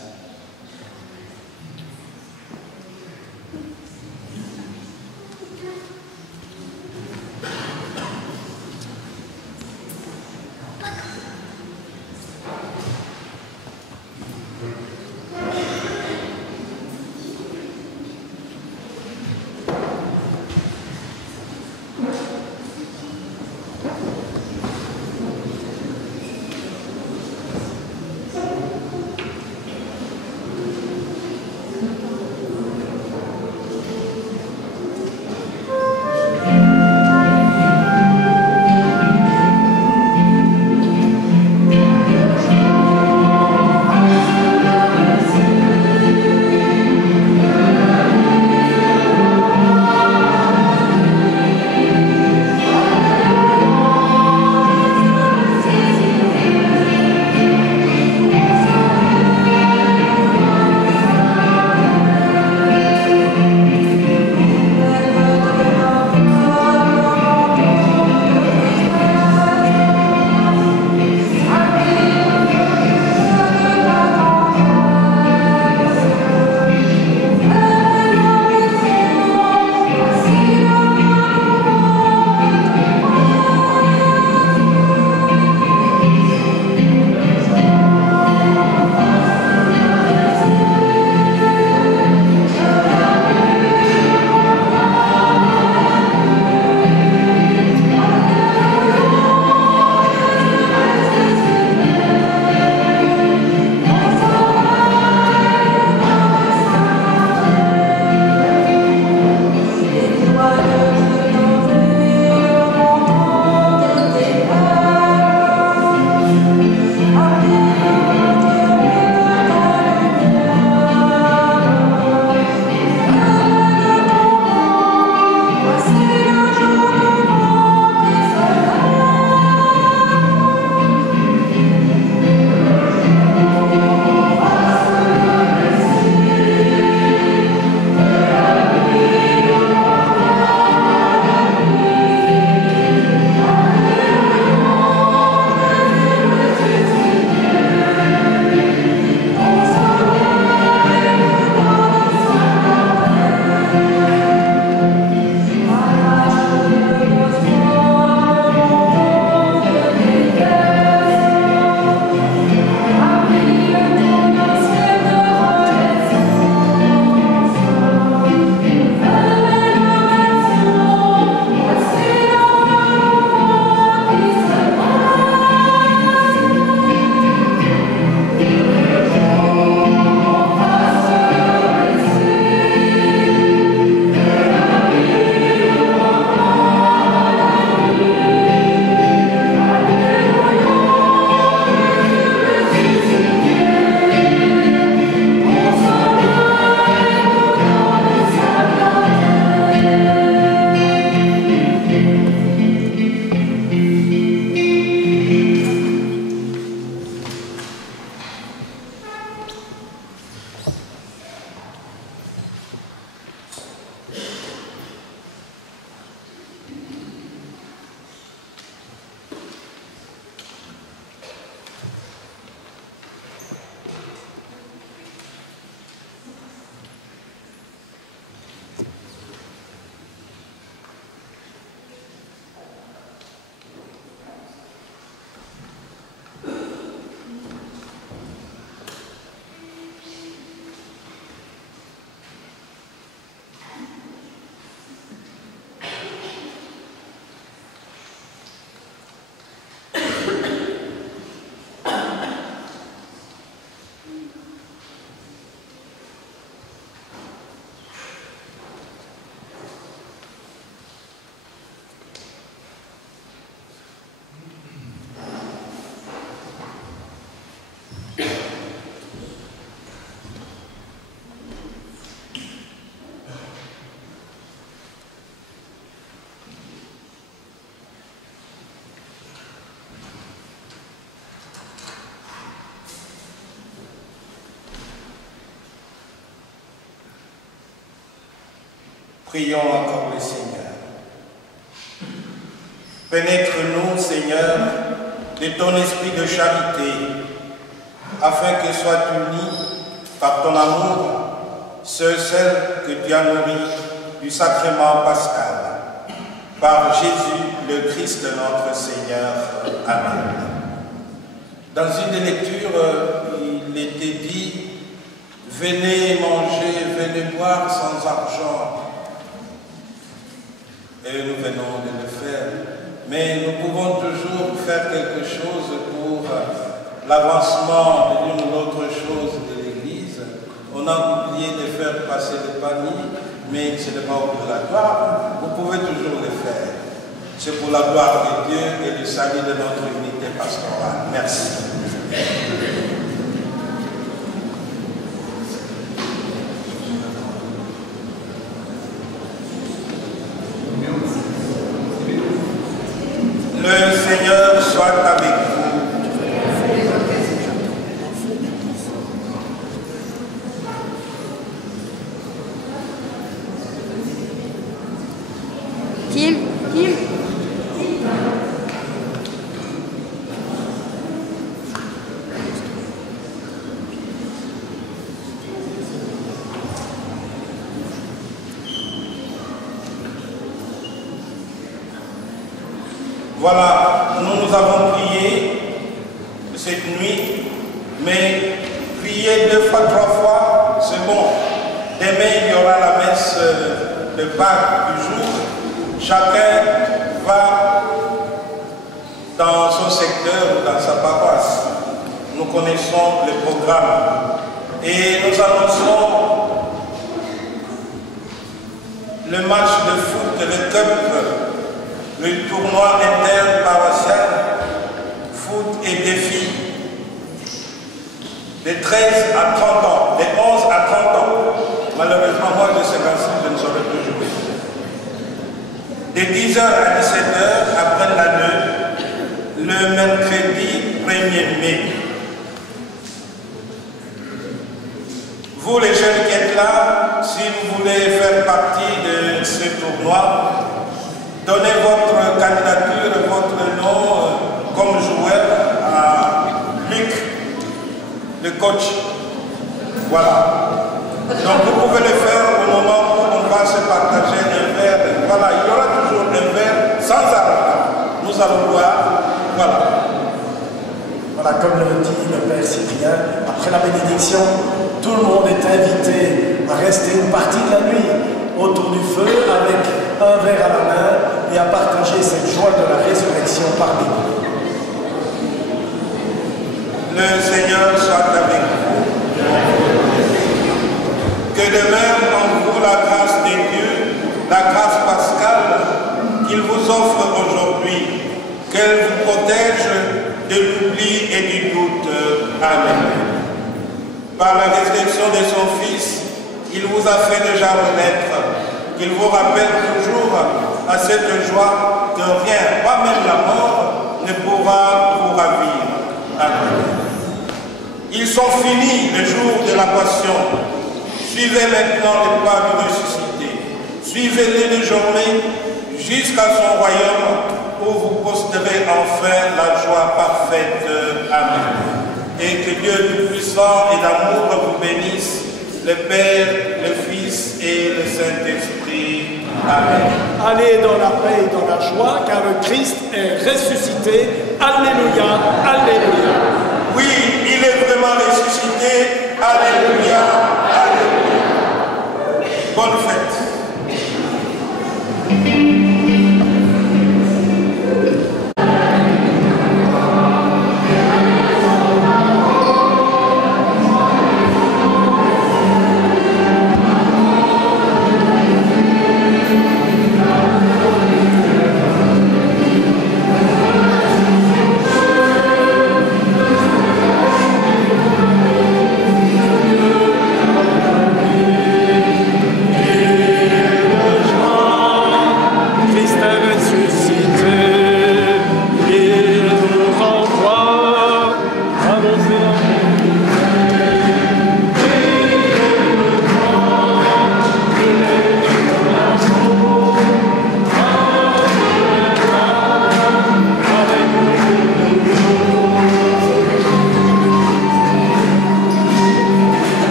Prions encore le Seigneur. Pénètre-nous, Seigneur, de ton esprit de charité, afin que soient unis par ton amour ceux, celles que tu as nourris du sacrement pascal. Par Jésus, le Christ, notre Seigneur. Amen. Dans une des lectures, il était dit « Venez manger, venez boire sans argent ». Et nous venons de le faire. Mais nous pouvons toujours faire quelque chose pour l'avancement d'une ou l'autre chose de l'Église. On a oublié de faire passer le panier, mais ce n'est pas obligatoire. Vous pouvez toujours le faire. C'est pour la gloire de Dieu et le salut de notre unité pastorale. Merci. Le Seigneur soit avec vous. Kim. Voilà, nous avons prié cette nuit, mais prier 2 fois, 3 fois, c'est bon. Demain, il y aura la messe de Pâques du jour. Chacun va dans son secteur, dans sa paroisse. Nous connaissons le programme. Et nous annonçons le match de foot, le cup, le tournoi interparoissial, foot et défi, de 13 à 30 ans, de 11 à 30 ans. Malheureusement, moi de 56, je ne saurais plus jouer. De 10h à 17h, après la 2, le mercredi 1er mai. Vous les jeunes qui êtes là, si vous voulez faire partie de ce tournoi, donnez votre candidature, votre nom comme joueur à Luc, le coach. Voilà. Donc vous pouvez le faire au moment où on va se partager un verre. Voilà, il y aura toujours un verre sans arrêt. Nous allons boire. Voilà. Voilà, comme le dit le Père Cyprien, après la bénédiction, tout le monde est invité à rester une partie de la nuit autour du feu avec un verre à la main et à partager cette joie de la résurrection parmi nous. Le Seigneur soit avec vous. Que demeure en vous la grâce de Dieu, la grâce pascale qu'il vous offre aujourd'hui, qu'elle vous protège de l'oubli et du doute. Amen. Par la résurrection de son Fils, il vous a fait déjà renaître, qu'il vous rappelle toujours à cette joie que rien, pas même la mort, ne pourra vous ravir. Amen. Ils sont finis les jours de la passion. Suivez maintenant les pas du ressuscité. Suivez-les désormais jusqu'à son royaume où vous posterez enfin la joie parfaite. Amen. Et que Dieu Tout-Puissant et d'amour vous bénisse, le Père, le Fils et le Saint-Esprit. Amen. Allez dans la paix et dans la joie, car le Christ est ressuscité. Alléluia, alléluia. Oui, il est vraiment ressuscité. Alléluia, alléluia. Bonne fête.